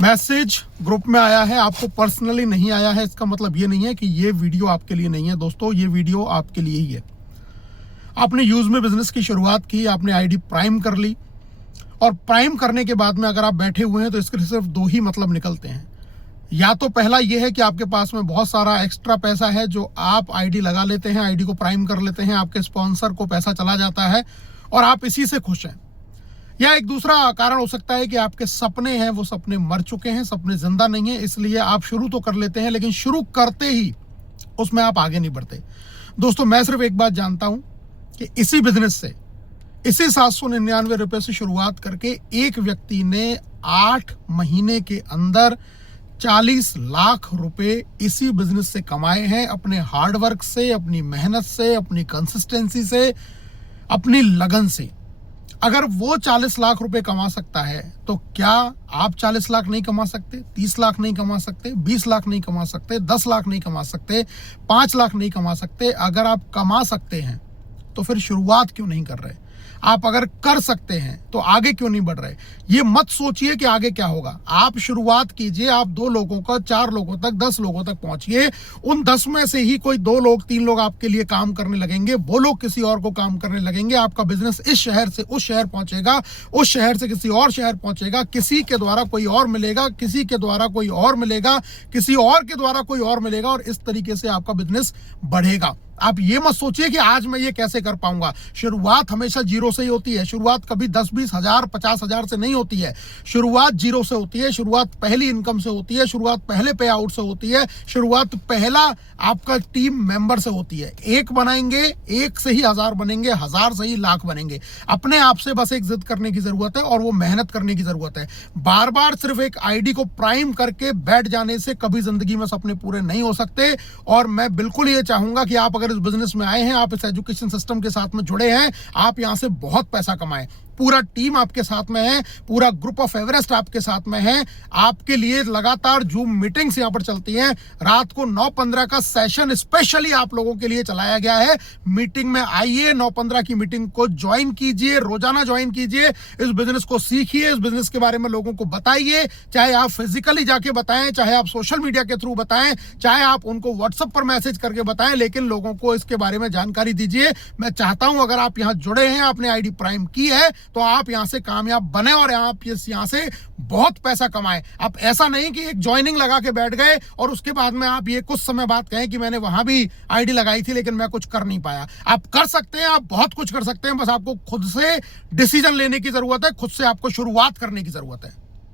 Message group में आया है, आपको पर्सनली नहीं आया है। इसका मतलब ये नहीं है कि ये वीडियो आपके लिए नहीं है। दोस्तों, ये वीडियो आपके लिए ही है। आपने यूज में बिजनेस की शुरुआत की, आपने आईडी प्राइम कर ली, और प्राइम करने के बाद में अगर आप बैठे हुए हैं तो इसके सिर्फ दो ही मतलब निकलते हैं। या तो पहला ये है कि आपके पास में बहुत सारा एक्स्ट्रा पैसा है जो आप आईडी लगा लेते हैं, आईडी को प्राइम कर लेते हैं, आपके स्पॉन्सर को पैसा चला जाता है और आप इसी से खुश हैं। या एक दूसरा कारण हो सकता है कि आपके सपने हैं वो सपने मर चुके हैं, सपने जिंदा नहीं है, इसलिए आप शुरू तो कर लेते हैं लेकिन शुरू करते ही उसमें आप आगे नहीं बढ़ते। दोस्तों, मैं सिर्फ एक बात जानता हूं कि इसी बिजनेस से, इसी 799 रुपए से शुरुआत करके एक व्यक्ति ने 8 महीने के अंदर 40 लाख रुपए इसी बिजनेस से कमाए हैं, अपने हार्डवर्क से, अपनी मेहनत से, अपनी कंसिस्टेंसी से, अपनी लगन से। अगर वो 40 लाख रुपए कमा सकता है तो क्या आप 40 लाख नहीं कमा सकते, 30 लाख नहीं कमा सकते, 20 लाख नहीं कमा सकते, 10 लाख नहीं कमा सकते, 5 लाख नहीं कमा सकते? अगर आप कमा सकते हैं तो फिर शुरुआत क्यों नहीं कर रहे? आप अगर कर सकते हैं तो आगे क्यों नहीं बढ़ रहे? ये मत सोचिए कि आगे क्या होगा। आप शुरुआत कीजिए, आप 2 लोगों का 4 लोगों तक, 10 लोगों तक पहुंचिए। उन 10 में से ही कोई 2 लोग, 3 लोग आपके लिए काम करने लगेंगे, वो लोग किसी और को काम करने लगेंगे। आपका बिजनेस इस शहर से उस शहर पहुंचेगा, उस शहर से किसी और शहर पहुंचेगा, किसी के द्वारा कोई और मिलेगा, किसी के द्वारा कोई और मिलेगा, किसी और के द्वारा कोई और मिलेगा, और इस तरीके से आपका बिजनेस बढ़ेगा। आप ये मत सोचिए कि आज मैं ये कैसे कर पाऊंगा। शुरुआत हमेशा जीरो से ही होती है। शुरुआत कभी 10-20 हजार 50 हजार से नहीं होती है। शुरुआत जीरो से होती है। शुरुआत पहली इनकम से होती है। शुरुआत पहले पे आउट से होती है। शुरुआत पहला आपका टीम मेंबर से होती है। 1 बनाएंगे, 1 से ही 1000 बनेंगे, 1000 से ही लाख बनेंगे। अपने आप से बस एक जिद करने की जरूरत है और वो मेहनत करने की जरूरत है। बार बार सिर्फ एक आईडी को प्राइम करके बैठ जाने से कभी जिंदगी में सपने पूरे नहीं हो सकते। और मैं बिल्कुल ये चाहूंगा कि आप अगर इस बिजनेस में आए हैं, आप इस एजुकेशन सिस्टम के साथ में जुड़े हैं, आप यहां से बहुत पैसा कमाएं। पूरा टीम आपके साथ में है, पूरा ग्रुप ऑफ एवरेस्ट आपके साथ में है। आपके लिए लगातार जूम मीटिंग्स यहां पर चलती हैं। रात को 9:15 का सेशन स्पेशली आप लोगों के लिए चलाया गया है। मीटिंग में आइए, 9:15 की मीटिंग को ज्वाइन कीजिए, रोजाना ज्वाइन कीजिए, इस बिजनेस को सीखिए, इस बिजनेस के बारे में लोगों को बताइए। चाहे आप फिजिकली जाके बताएं, चाहे आप सोशल मीडिया के थ्रू बताएं, चाहे आप उनको व्हाट्सएप पर मैसेज करके बताएं, लेकिन लोगों को इसके बारे में जानकारी दीजिए। मैं चाहता हूं अगर आप यहां जुड़े हैं, आपने आईडी प्राइम की है, तो आप यहां से कामयाब बने और आप यहां से बहुत पैसा कमाएं। आप ऐसा नहीं कि एक ज्वाइनिंग लगा के बैठ गए और उसके बाद में आप ये कुछ समय बाद कहें कि मैंने वहां भी आईडी लगाई थी लेकिन मैं कुछ कर नहीं पाया। आप कर सकते हैं, आप बहुत कुछ कर सकते हैं, बस आपको खुद से डिसीजन लेने की जरूरत है, खुद से आपको शुरुआत करने की जरूरत है।